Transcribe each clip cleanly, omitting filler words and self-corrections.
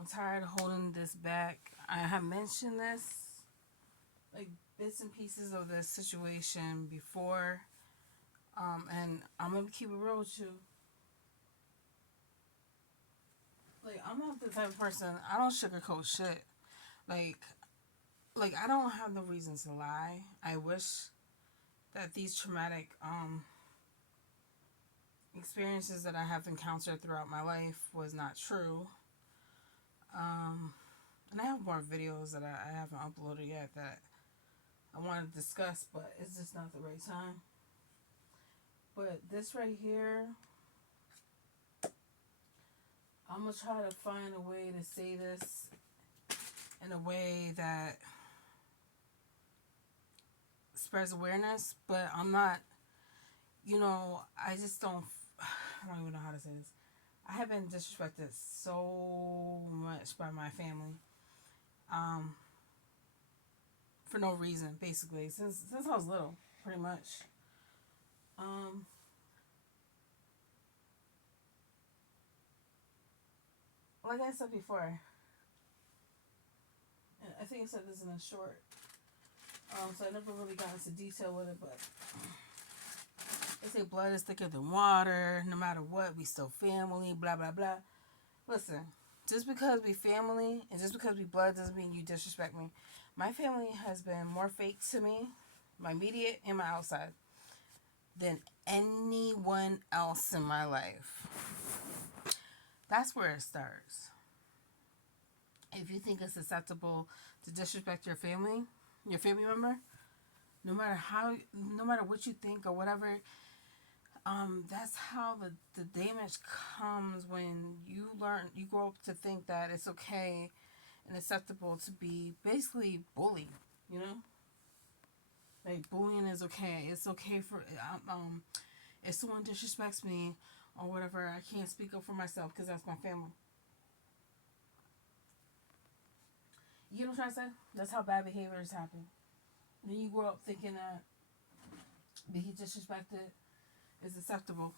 I'm tired of holding this back. I have mentioned this, like bits and pieces of this situation before, and I'm gonna keep it real with you. Like, I'm not the type of person. I don't sugarcoat shit. Like, like I don't have no reason to lie. I wish that these traumatic experiences that I have encountered throughout my life was not true. Um, and I have more videos that I haven't uploaded yet that I want to discuss, but it's just not the right time. But this right here, I'm gonna try to find a way to say this in a way that spreads awareness, but I'm not, I just don't, I don't even know how to say this. I have been disrespected so much by my family, um, for no reason, basically, since I was little, pretty much. Um, like I said before, and I think I said this in a short, so I never really got into detail with it, but they say blood is thicker than water. No matter what, we still family. Blah blah blah. Listen, just because we family and just because we blood doesn't mean you disrespect me. My family has been more fake to me, my immediate and my outside, than anyone else in my life. That's where it starts. If you think it's acceptable to disrespect your family member, no matter how, no matter what you think or whatever, that's how the damage comes when you grow up to think that it's okay and acceptable to be basically bullied, you know? Like, bullying is okay. It's okay for, if someone disrespects me or whatever, I can't speak up for myself because that's my family. You know what I'm trying to say? That's how bad behaviors happen. Then you grow up thinking that being disrespected is acceptable,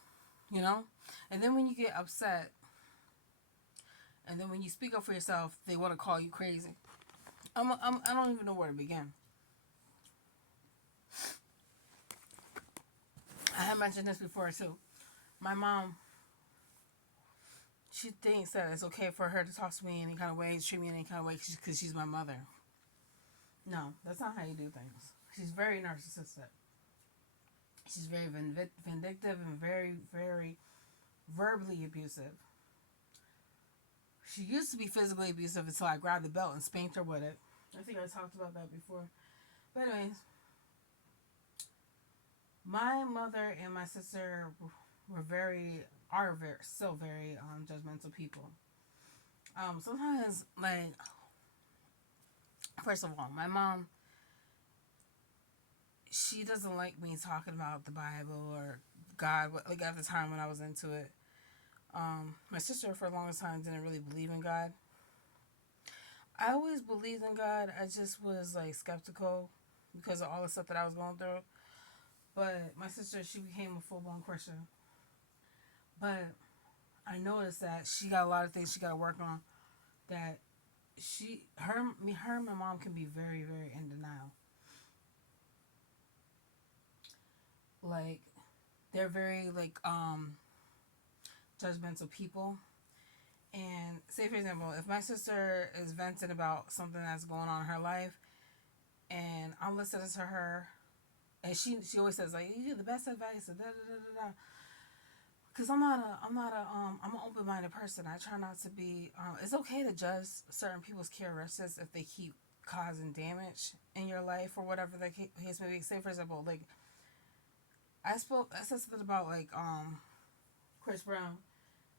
you know? And then when you get upset, and then when you speak up for yourself, they want to call you crazy. I don't even know where to begin. I have mentioned this before too. My mom, she thinks that it's okay for her to talk to me in any kind of way, treat me in any kind of way, because she's my mother. No, that's not how you do things. She's very narcissistic. She's very vindictive and very, very verbally abusive. She used to be physically abusive until I grabbed the belt and spanked her with it. I think I talked about that before. But anyways, my mother and my sister were very are very still very judgmental people. Sometimes, like, first of all, my mom, she doesn't like me talking about the Bible or God. Like, at the time when I was into it, my sister for a long time didn't really believe in God. I always believed in God. I just was like skeptical because of all the stuff that I was going through. But my sister, she became a full blown Christian. But I noticed that she got a lot of things she got to work on. That her and my mom can be very, very in denial. Like, they're very like judgmental people. And say for example, if my sister is venting about something that's going on in her life, and I'm listening to her, and she always says like, "You give the best advice," and da da da da da. Because I'm an open minded person. I try not to be. It's okay to judge certain people's characteristics if they keep causing damage in your life or whatever the case may be. Say for example, like I said something about like Chris Brown,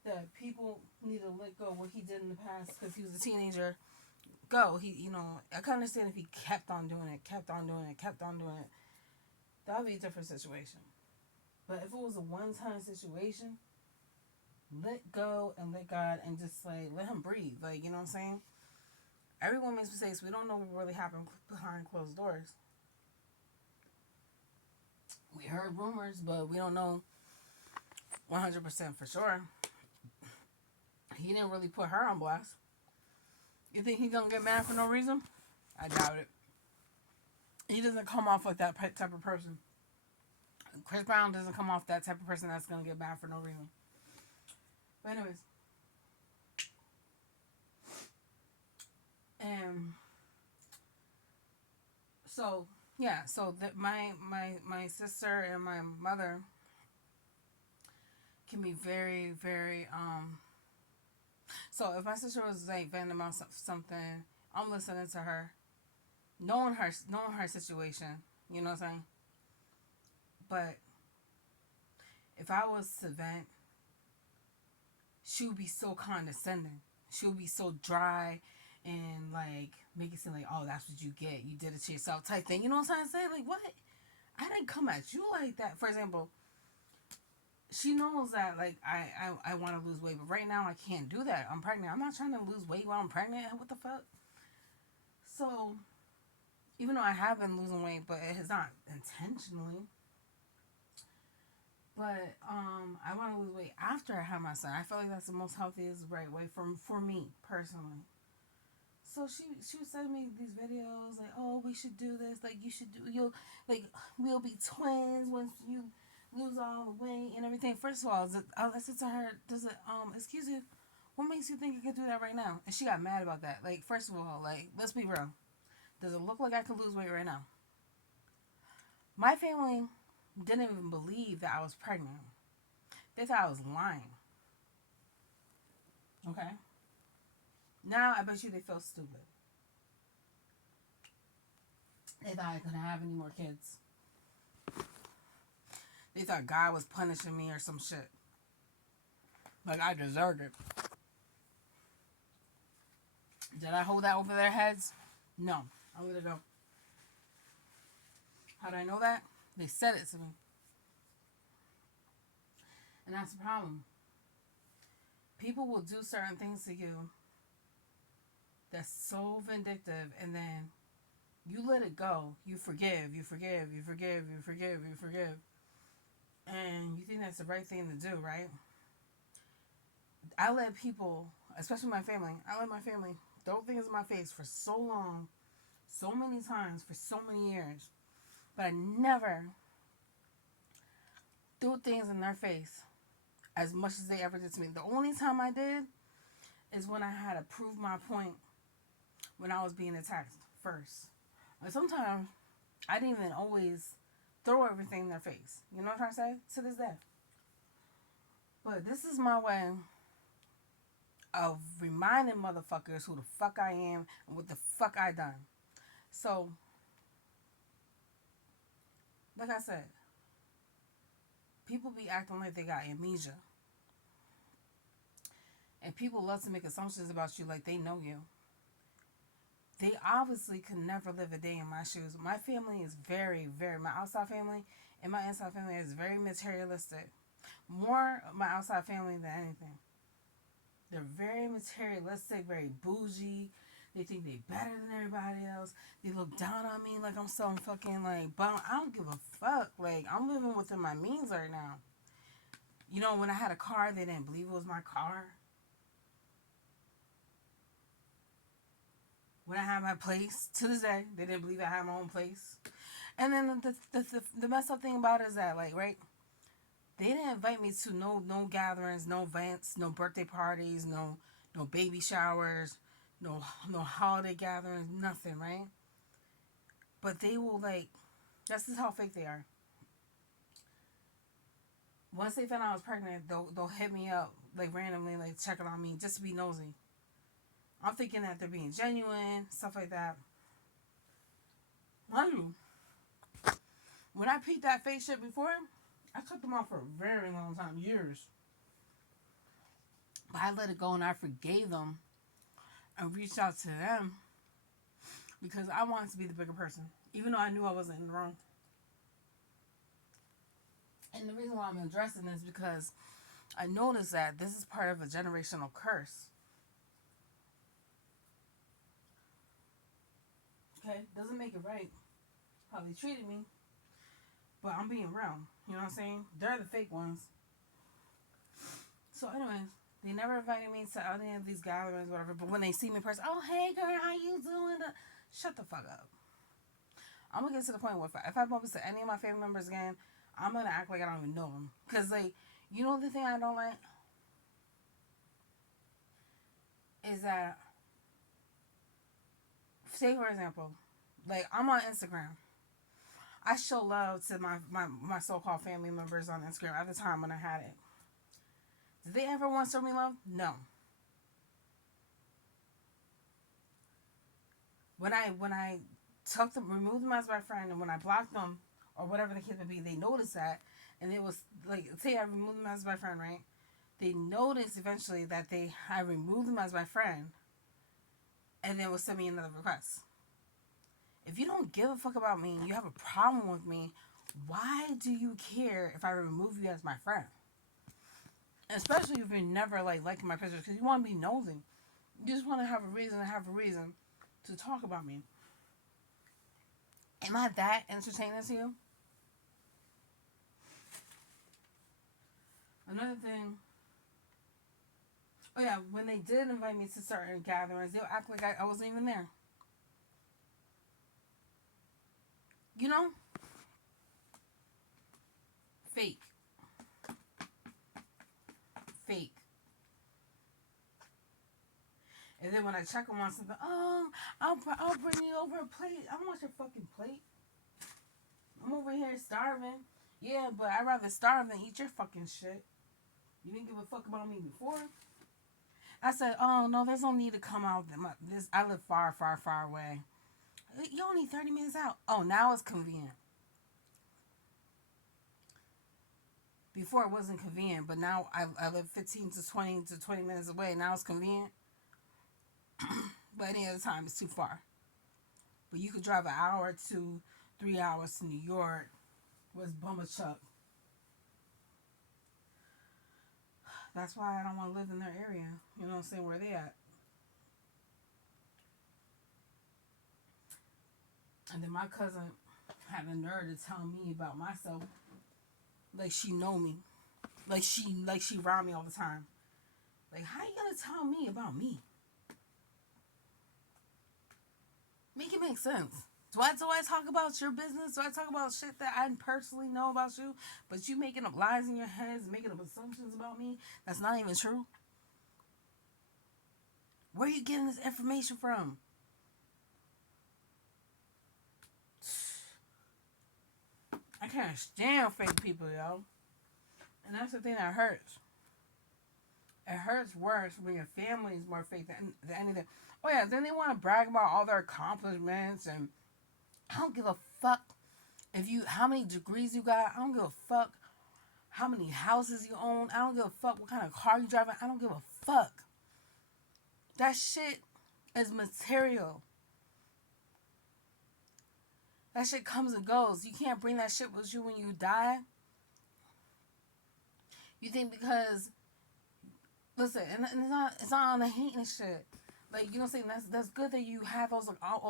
that people need to let go of what he did in the past because he was a teenager. Go, I can understand if he kept on doing it, kept on doing it, kept on doing it. That would be a different situation. But if it was a one time situation, let go and let God and just like let him breathe. Like, you know what I'm saying? Everyone makes mistakes. We don't know what really happened behind closed doors. We heard rumors, but we don't know 100% for sure. He didn't really put her on blast. You think he's gonna get mad for no reason? I doubt it. He doesn't come off like that type of person. Chris Brown doesn't come off that type of person that's gonna get mad for no reason. But anyways, and so yeah, so that my sister and my mother can be very very So if my sister was like venting about something, I'm listening to her, knowing her situation. You know what I'm saying? But if I was to vent, she would be so condescending. She would be so dry and like make it seem like, oh, that's what you get. You did it to yourself type thing. You know what I'm trying to say? Like, what? I didn't come at you like that. For example, she knows that like I want to lose weight, but right now I can't do that. I'm pregnant. I'm not trying to lose weight while I'm pregnant. What the fuck? So even though I have been losing weight, but it's not intentionally. But I want to lose weight after I have my son. I feel like that's the most healthiest right way for me personally. So she was sending me these videos like, oh, we should do this. Like you should do you'll like we'll be twins once you lose all the weight and everything. First of all, I said to her, does it excuse you, what makes you think you can do that right now? And she got mad about that. Like, first of all, like, let's be real. Does it look like I could lose weight right now? My family didn't even believe that I was pregnant. They thought I was lying. Okay? Now I bet you they feel stupid. They thought I couldn't have any more kids. They thought God was punishing me or some shit. Like I deserved it. Did I hold that over their heads? No. I'm gonna go. How did I know that? They said it to me. And that's the problem. People will do certain things to you that's so vindictive, and then you let it go. You forgive, you forgive, you forgive, you forgive, you forgive. And you think that's the right thing to do, right? I let people, especially my family, throw things in my face for so long, so many times, for so many years. But I never threw things in their face as much as they ever did to me. The only time I did is when I had to prove my point when I was being attacked first. And sometimes I didn't even always throw everything in their face. You know what I'm trying to say? To this day. But this is my way of reminding motherfuckers who the fuck I am and what the fuck I done. So, like I said, people be acting like they got amnesia. And people love to make assumptions about you like they know you. They obviously could never live a day in my shoes. My family is very, very, my outside family and my inside family is very materialistic. More my outside family than anything. They're very materialistic, very bougie. They think they're better than everybody else. They look down on me like I'm some fucking like bum. I don't give a fuck. Like, I'm living within my means right now. You know, when I had a car, they didn't believe it was my car. When I had my place, to this day, they didn't believe I had my own place. And then the messed up thing about it is that, like, right, they didn't invite me to no gatherings, no events, no birthday parties, no baby showers, no holiday gatherings, nothing, right? But they will, like, that's just how fake they are. Once they found out I was pregnant, they'll hit me up like randomly, like checking on me just to be nosy. I'm thinking that they're being genuine, stuff like that. Mind you, when I peeped that fake shit before, I cut them off for a very long time, years. But I let it go and I forgave them and reached out to them because I wanted to be the bigger person, even though I knew I wasn't in the wrong. And the reason why I'm addressing this is because I noticed that this is part of a generational curse. Okay, doesn't make it right how they treated me, but I'm being real. You know what I'm saying? They're the fake ones. So, anyways, They never invited me to any of these gatherings, whatever. But when they see me in person, oh hey girl, how you doing? Shut the fuck up. I'm gonna get to the point where if I bump into any of my family members again, I'm gonna act like I don't even know them. Cause like, you know the thing I don't like is that, say for example, like I'm on Instagram. I show love to my so-called family members on Instagram at the time when I had it. Did they ever want to show me love? No. When I took them, removed them as my friend, and when I blocked them or whatever the case may be, they noticed that, and it was like, say I removed them as my friend, right? They noticed eventually that I removed them as my friend, and then will send me another request. If you don't give a fuck about me, you have a problem with me, why do you care if I remove you as my friend? Especially if you're never liking my pictures, because you want to be nosy. You just want to have a reason to talk about me. Am I that entertaining to you? Another thing. Oh yeah, when they did invite me to certain gatherings, they'll act like I wasn't even there. You know? Fake. Fake. And then when I check them on something, oh, I'll bring you over a plate. I don't want your fucking plate. I'm over here starving. Yeah, but I'd rather starve than eat your fucking shit. You didn't give a fuck about me before. I said, oh, no, there's no need to come out. I live far, far, far away. You're only 30 minutes out. Oh, now it's convenient. Before it wasn't convenient, but now I live 15 to 20 minutes away. Now it's convenient. But any other time, it's too far. But you could drive an hour to 3 hours to New York. Where's Bummer Chuck? That's why I don't want to live in their area. You know what I'm saying? Where they at? And then my cousin had the nerve to tell me about myself. Like she know me. Like she around me all the time. Like, how you gonna tell me about me? Make it make sense. Do I talk about your business? Do I talk about shit that I personally know about you? But you making up lies in your heads, making up assumptions about me that's not even true? Where are you getting this information from? I can't stand fake people, yo. And that's the thing that hurts. It hurts worse when your family is more fake than anything. Oh yeah, then they want to brag about all their accomplishments, and I don't give a fuck how many degrees you got. I don't give a fuck how many houses you own. I don't give a fuck what kind of car you drive. I don't give a fuck. That shit is material. That shit comes and goes. You can't bring that shit with you when you die. You think because, listen, and it's not on the hate and shit. Like, you know what I'm saying? That's good that you have all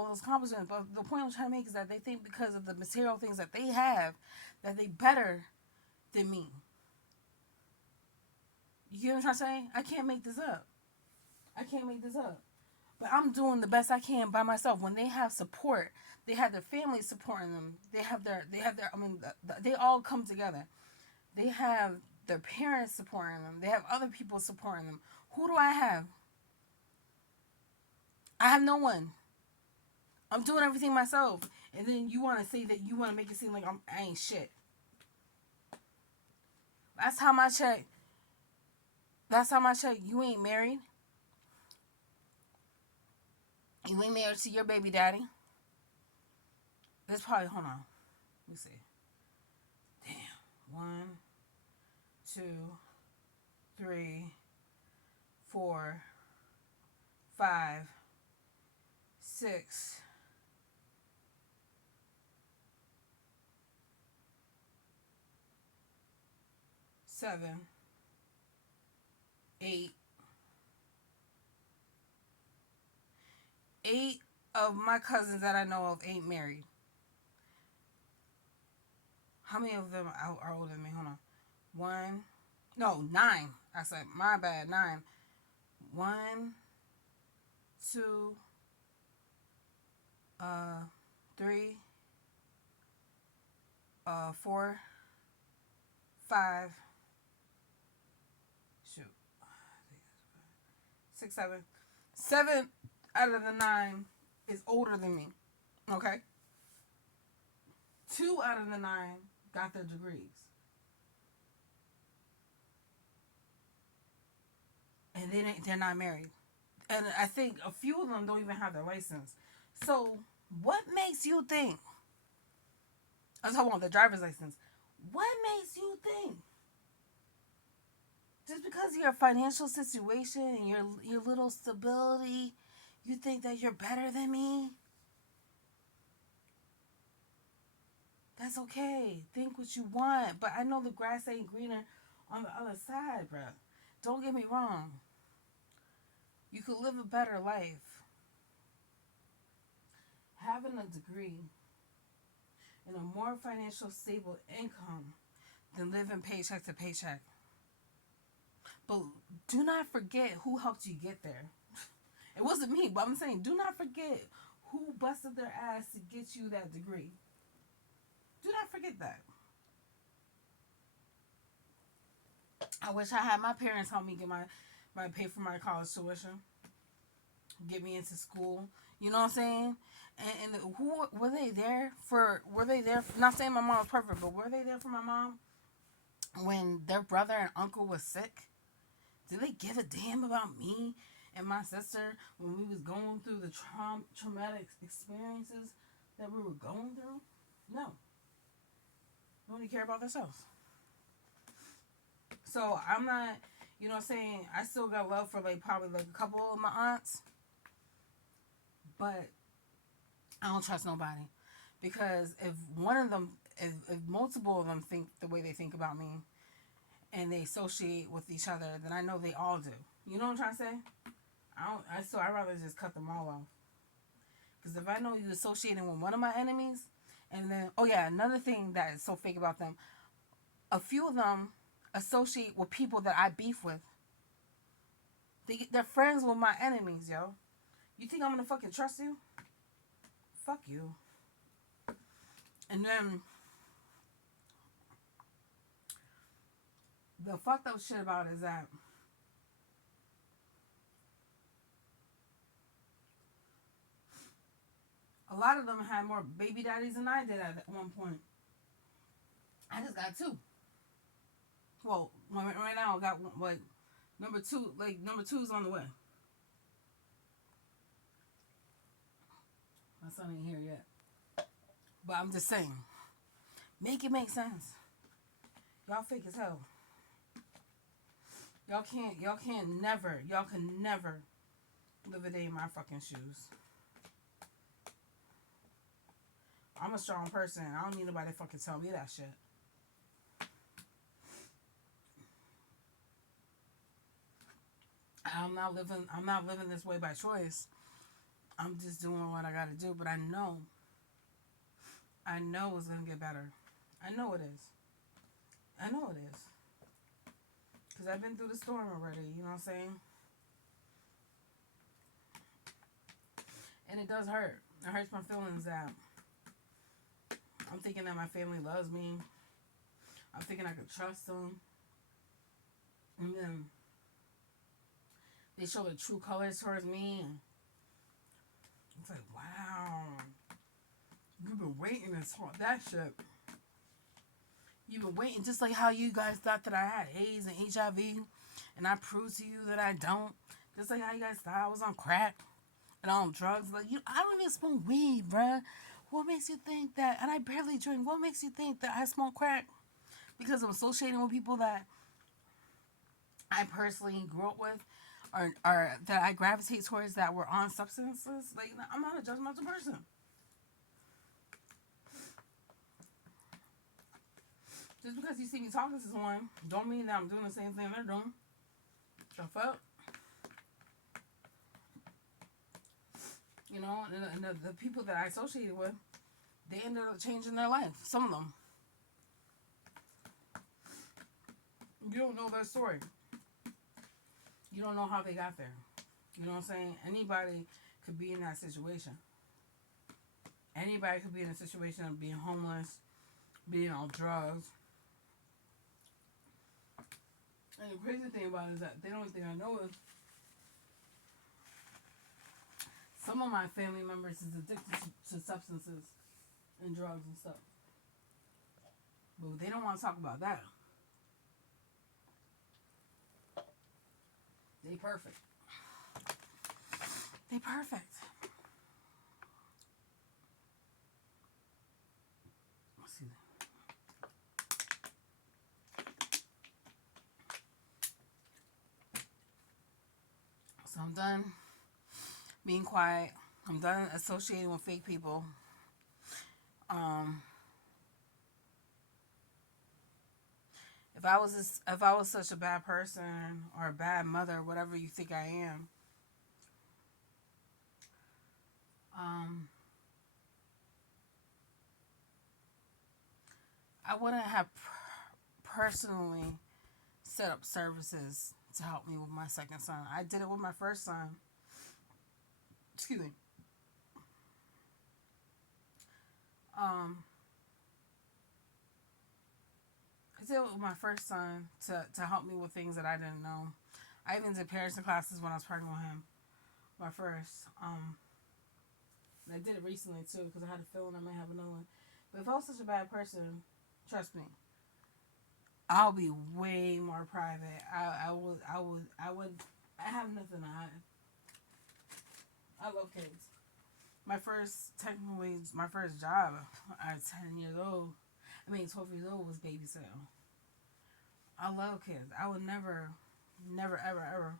those accomplishments. But the point I'm trying to make is that they think because of the material things that they have, that they better than me. You get what I'm trying to say? I can't make this up. But I'm doing the best I can by myself. When they have support, they have their family supporting them. They all come together. They have their parents supporting them. They have other people supporting them. Who do I have? I have no one. I'm doing everything myself. And then you want to say that you want to make it seem like I ain't shit. Last time I checked, you ain't married. You ain't married to your baby daddy. There's probably, hold on. Let me see. Damn. 1, 2, 3, 4, 5, 6, 7, 8. 8 of my cousins that I know of ain't married. How many of them are older than me? Hold on. 1, No, 9. I said, my bad, 9. 1, 2, 3, 4, 5, shoot, 6, 7. 7 out of the 9 is older than me. Okay? 2 out of the 9 got their degrees. And they're not married. And I think a few of them don't even have their license. So, what makes you think? I was talking about the driver's license. What makes you think? Just because of your financial situation and your little stability, you think that you're better than me? That's okay. Think what you want. But I know the grass ain't greener on the other side, bro. Don't get me wrong. You could live a better life having a degree and a more financial stable income than living paycheck to paycheck. But do not forget who helped you get there. It wasn't me, but I'm saying do not forget who busted their ass to get you that degree. Do not forget that. I wish I had my parents help me get my pay for my college tuition, get me into school. You know what I'm saying? And who were they there for? Were they there? Not saying my mom was perfect, but were they there for my mom when their brother and uncle was sick? Did they give a damn about me and my sister when we was going through the traumatic experiences that we were going through? No. They only care about themselves. So I'm not, you know what I'm saying? I still got love for probably a couple of my aunts. But I don't trust nobody. Because if one of them, if multiple of them think the way they think about me and they associate with each other, then I know they all do. You know what I'm trying to say? I'd rather just cut them all off. Because if I know you associating with one of my enemies, and then, oh yeah, another thing that is so fake about them, a few of them associate with people that I beef with. They're friends with my enemies, yo. You think I'm gonna fucking trust you? Fuck you. And then the fucked up shit about it is that a lot of them had more baby daddies than I did at one point. I just got 2. Well, right now I got number 2. Number 2 is on the way. My son ain't here yet. But I'm just saying, make it make sense. Y'all fake as hell. Y'all can never live a day in my fucking shoes. I'm a strong person. I don't need nobody to fucking tell me that shit. I'm not living this way by choice. I'm just doing what I gotta do, but I know it's gonna get better. I know it is. Because I've been through the storm already, you know what I'm saying? And it does hurt. It hurts my feelings that I'm thinking that my family loves me. I'm thinking I could trust them. And then they show the true colors towards me. And it's like, wow. You've been waiting this hard. That shit. You've been waiting just like how you guys thought that I had AIDS and HIV. And I proved to you that I don't. Just like how you guys thought I was on crack and on drugs. Like, I don't even smoke weed, bruh. What makes you think that? And I barely drink. What makes you think that I smoke crack? Because I'm associating with people that I personally grew up with, or that I gravitate towards that were on substances. Like, I'm not a judgmental person. Just because you see me talking to someone, don't mean that I'm doing the same thing they're doing. The fuck? You know, and the people that I associated with, they ended up changing their life. Some of them. You don't know their story. You don't know how they got there. You know what I'm saying? Anybody could be in that situation. Anybody could be in a situation of being homeless, being on drugs. And the crazy thing about it is that they don't think I know is some of my family members is addicted to substances and drugs and stuff. But they don't want to talk about that. They perfect. They perfect. Let's see. So I'm done being quiet. I'm done associating with fake people. If I was such a bad person or a bad mother, whatever you think I am, I wouldn't have personally set up services to help me with my second son. I did it with my first son. Excuse me. I did it with my first son to help me with things that I didn't know. I even did parenting classes when I was pregnant with him. My first. I did it recently too because I had a feeling I might have another one. But if I was such a bad person, trust me, I'll be way more private. I have nothing to hide. I love kids. My first job at 10 years old, 12 years old was babysitting. I love kids. I would never, ever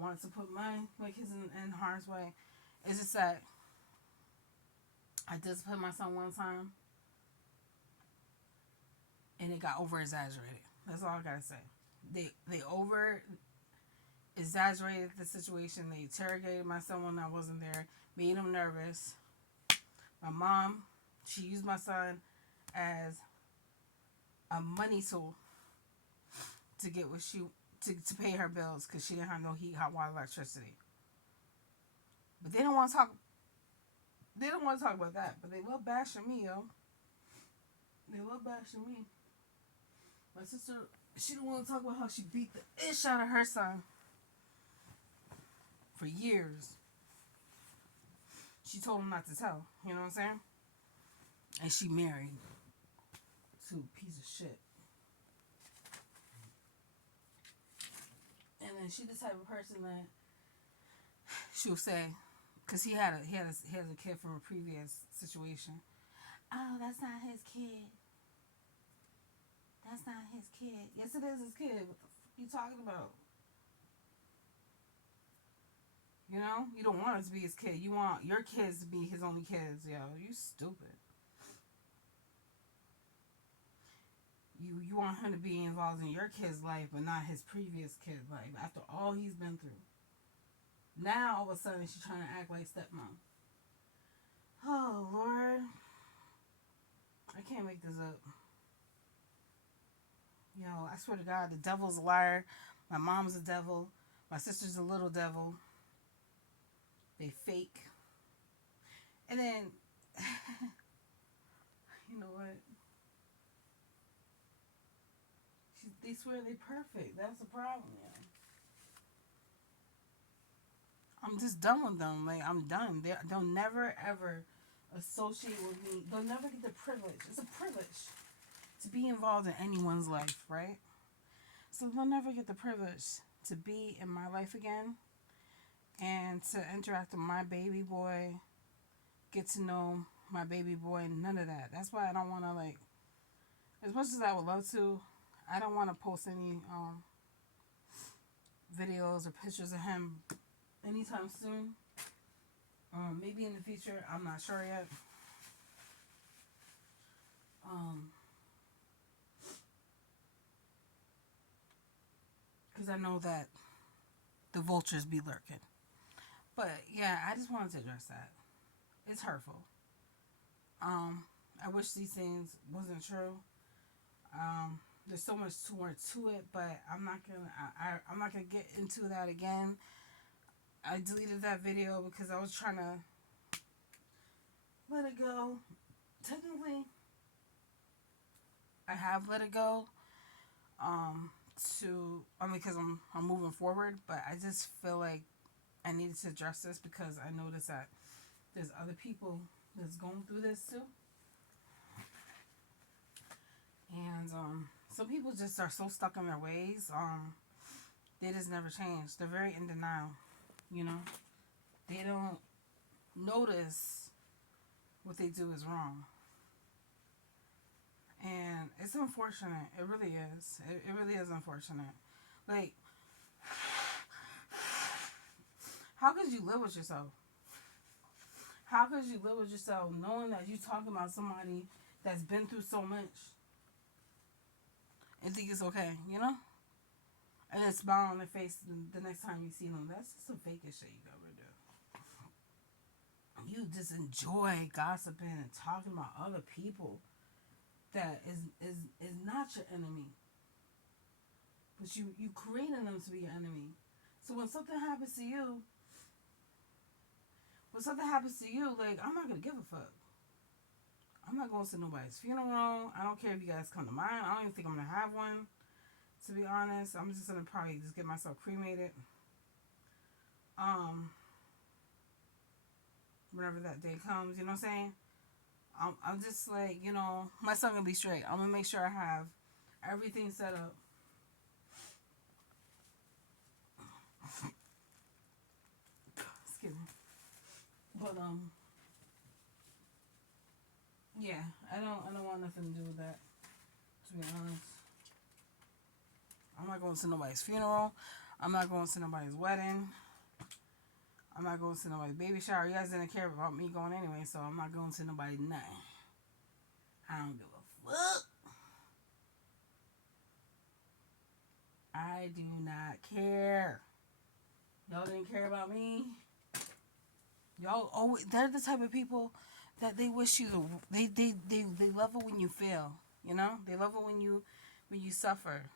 want to put my kids in harm's way. It's just that I disciplined my son one time and it got over exaggerated. That's all I gotta say. They over exaggerated the situation. They interrogated my son when I wasn't there, made him nervous. My mom, she used my son as a money tool to get what to pay her bills because she didn't have no heat, hot water, electricity. But they don't want to talk. They don't want to talk about that. But they love bashing me, yo. They love bashing me. My sister, she don't want to talk about how she beat the ish out of her son for years. She told him not to tell. You know what I'm saying? And she married to a piece of shit. And then she the type of person that she'll say, because he has a kid from a previous situation. Oh, that's not his kid. That's not his kid. Yes, it is his kid. What the fuck are you talking about? You know, you don't want it to be his kid. You want your kids to be his only kids. Yo, you stupid. You want him to be involved in your kid's life, but not his previous kid's life. After all he's been through. Now all of a sudden she's trying to act like stepmom. Oh Lord, I can't make this up. Yo, I swear to God, the devil's a liar. My mom's a devil. My sister's a little devil. They fake. And then, you know what? They swear they're perfect. That's the problem, yeah. I'm just done with them. Like, I'm done. They'll never, ever associate with me. They'll never get the privilege. It's a privilege to be involved in anyone's life, right? So they'll never get the privilege to be in my life again and to interact with my baby boy, get to know my baby boy, none of that. That's why I don't want to, like, as much as I would love to, I don't want to post any videos or pictures of him anytime soon. Maybe in the future, I'm not sure yet. Because I know that the vultures be lurking. But yeah, I just wanted to address that. It's hurtful. I wish these things wasn't true. there's so much more to it, but I'm not gonna get into that again. I deleted that video because I was trying to let it go. Technically, I have let it go. Because I'm moving forward, but I just feel like I needed to address this because I noticed that there's other people that's going through this too, and some people just are so stuck in their ways. They just never change. They're very in denial. You know, they don't notice what they do is wrong. And it's unfortunate. It really is. It really is unfortunate. Like, how could you live with yourself? How could you live with yourself knowing that you're talking about somebody that's been through so much and think it's okay, you know? And then smile on their face the next time you see them. That's just some fakest shit you ever do. You just enjoy gossiping and talking about other people that is not your enemy. But you creating them to be your enemy. So when something happens to you, like, I'm not gonna give a fuck. I'm not going to nobody's funeral. I don't care if you guys come to mine. I don't even think I'm gonna have one. To be honest, I'm just gonna probably just get myself cremated. Whenever that day comes, you know what I'm saying? I'm just like, you know, my son gonna be straight. I'm gonna make sure I have everything set up. Excuse me. But yeah, I don't want nothing to do with that. To be honest, I'm not going to nobody's funeral. I'm not going to nobody's wedding. I'm not going to nobody's baby shower. You guys didn't care about me going anyway, so I'm not going to nobody's nothing. I don't give a fuck. I do not care. Y'all didn't care about me. Y'all always, they're the type of people that they wish you, they love it when you fail, you know? They love it when you suffer.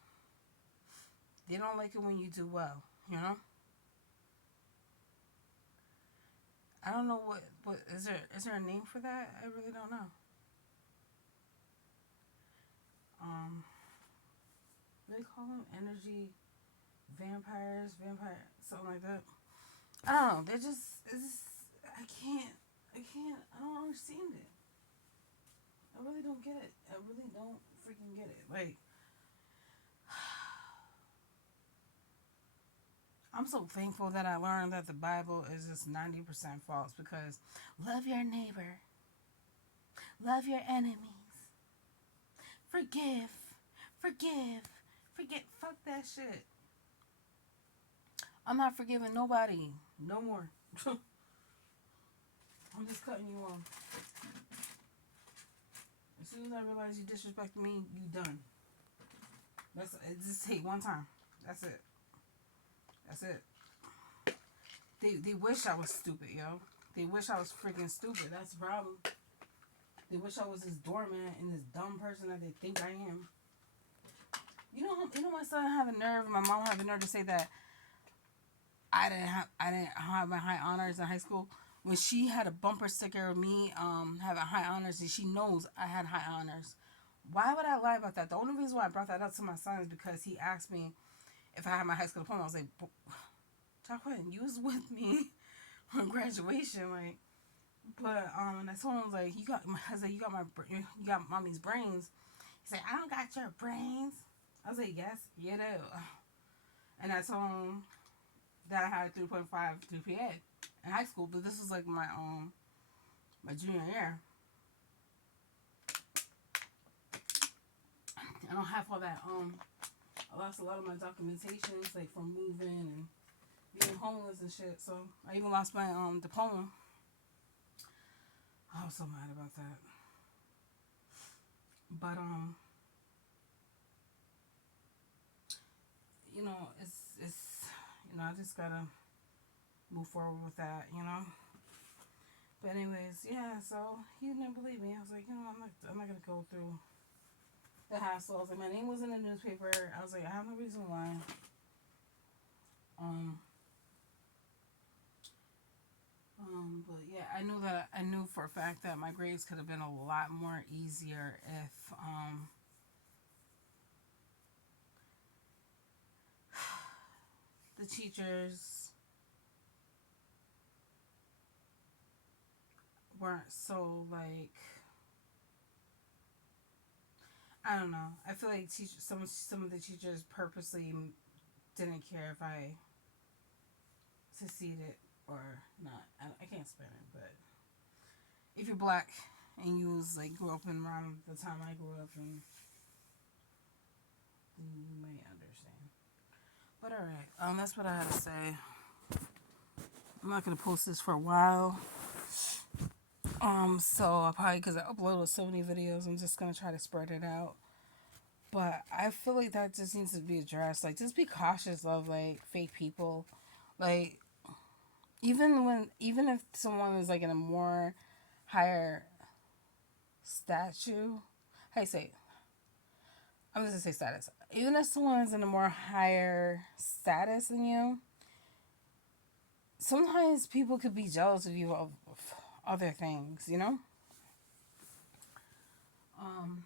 They don't like it when you do well, you know? I don't know what is there a name for that? I really don't know. What do they call them? Energy vampires, something like that. I don't know. It's just, I don't understand it. I really don't get it. I really don't freaking get it. Like, I'm so thankful that I learned that the Bible is just 90% false because love your neighbor, love your enemies, forgive, forget. Fuck that shit. I'm not forgiving nobody no more. I'm just cutting you off. As soon as I realize you disrespect me, you done. It just take one time. That's it. They wish I was stupid, yo. They wish I was freaking stupid. That's the problem. They wish I was this doormat and this dumb person that they think I am. You know, my son had the nerve, my mom had the nerve to say that I didn't have my high honors in high school. When she had a bumper sticker of me having high honors, and she knows I had high honors. Why would I lie about that? The only reason why I brought that up to my son is because he asked me if I had my high school diploma. I was like, Jacqueline, you was with me on graduation, like. But and I told him, like, you got mommy's brains. He said, I don't got your brains. I was like, yes, you do. And I told him that I had a 3.5 GPA in high school, but this was like my junior year. I don't have all that. I lost a lot of my documentations, like from moving and being homeless and shit. So I even lost my diploma. I was so mad about that. But you know, it's I just gotta move forward with that, you know. But anyways, yeah. So he didn't believe me. I was like, I'm not gonna go through the hassle. I was like, my name was in the newspaper. I was like, I have no reason why. Um, but yeah, I knew for a fact that my grades could have been a lot more easier if the teachers weren't so like, I don't know. I feel like some of the teachers purposely didn't care if I succeeded or not. I can't explain it, but if you're black and you was like grew up in around the time I grew up, and you may understand. But all right, that's what I had to say. I'm not gonna post this for a while. So I probably, because I uploaded so many videos, I'm just gonna try to spread it out. But I feel like that just needs to be addressed. Like, just be cautious of like fake people. Like, even if someone is like in a more higher statue, how you say? I'm just gonna say status. Even if someone is in a more higher status than you, sometimes people could be jealous of you of other things. You know. Um.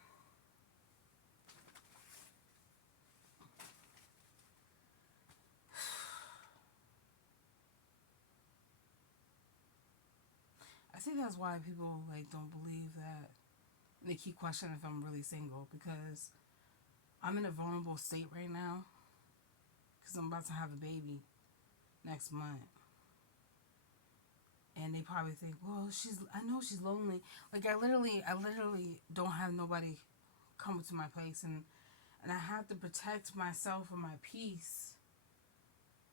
I think that's why people like don't believe that. They keep questioning if I'm really single, because I'm in a vulnerable state right now because I'm about to have a baby next month. And they probably think, well, I know she's lonely. Like, I literally don't have nobody come to my place, and I have to protect myself and my peace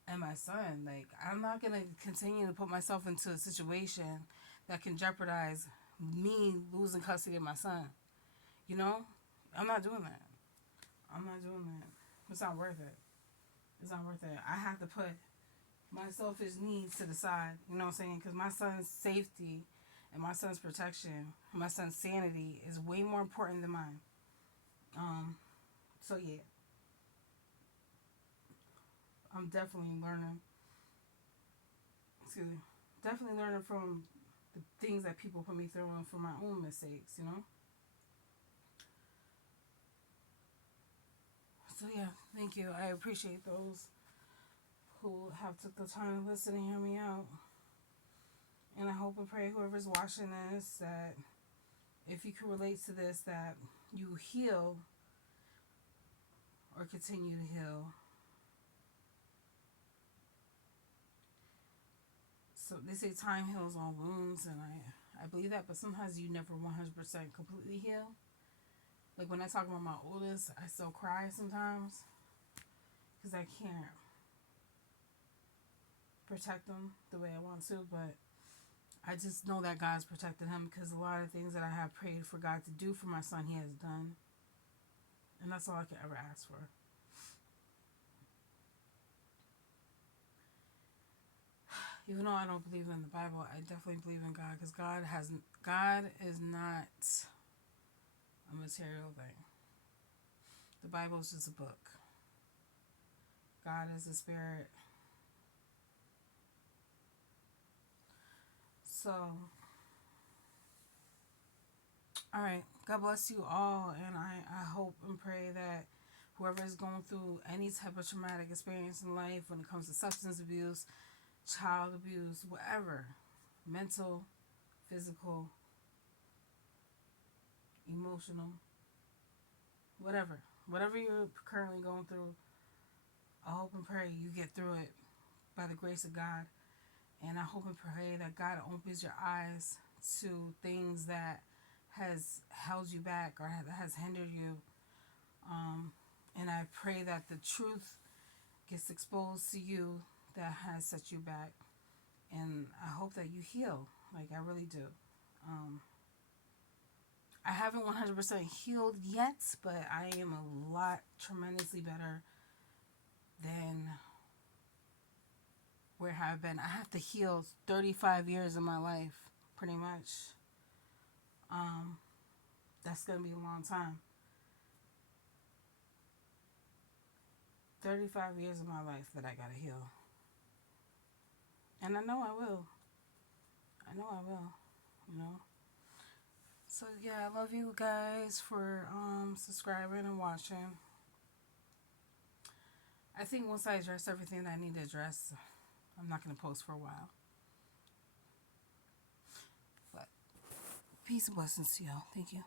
and my son. Like, I'm not gonna continue to put myself into a situation that can jeopardize me losing custody of my son. You know, I'm not doing that. I'm not doing that. It's not worth it. It's not worth it. I have to put my selfish needs to the side. You know what I'm saying? Because my son's safety and my son's protection, and my son's sanity is way more important than mine. Um. So yeah, I'm definitely learning. Excuse me. Definitely learning from the things that people put me through and from my own mistakes. You know. So yeah, thank you. I appreciate those who have took the time to listen and hear me out. And I hope and pray whoever's watching this, that if you can relate to this, that you heal or continue to heal. So they say time heals all wounds, and I believe that, but sometimes you never 100% completely heal. Like, when I talk about my oldest, I still cry sometimes because I can't protect him the way I want to, but I just know that God's protected him, because a lot of things that I have prayed for God to do for my son, he has done. And that's all I can ever ask for. Even though I don't believe in the Bible, I definitely believe in God, because God is not a material thing. The Bible is just a book. God is a spirit. So, all right. God bless you all, and I hope and pray that whoever is going through any type of traumatic experience in life, when it comes to substance abuse, child abuse, whatever, mental, physical, emotional, whatever you're currently going through, I hope and pray you get through it by the grace of God. And I hope and pray that God opens your eyes to things that has held you back or has hindered you. And I pray that the truth gets exposed to you that has set you back. And I hope that you heal. Like, I really do. I haven't 100% healed yet, but I am a lot tremendously better than where I've been. I have to heal 35 years of my life, pretty much. That's going to be a long time. 35 years of my life that I gotta heal. And I know I will. I know I will, you know. So yeah, I love you guys for subscribing and watching. I think once I address everything that I need to address, I'm not gonna post for a while. But peace and blessings to y'all. Thank you.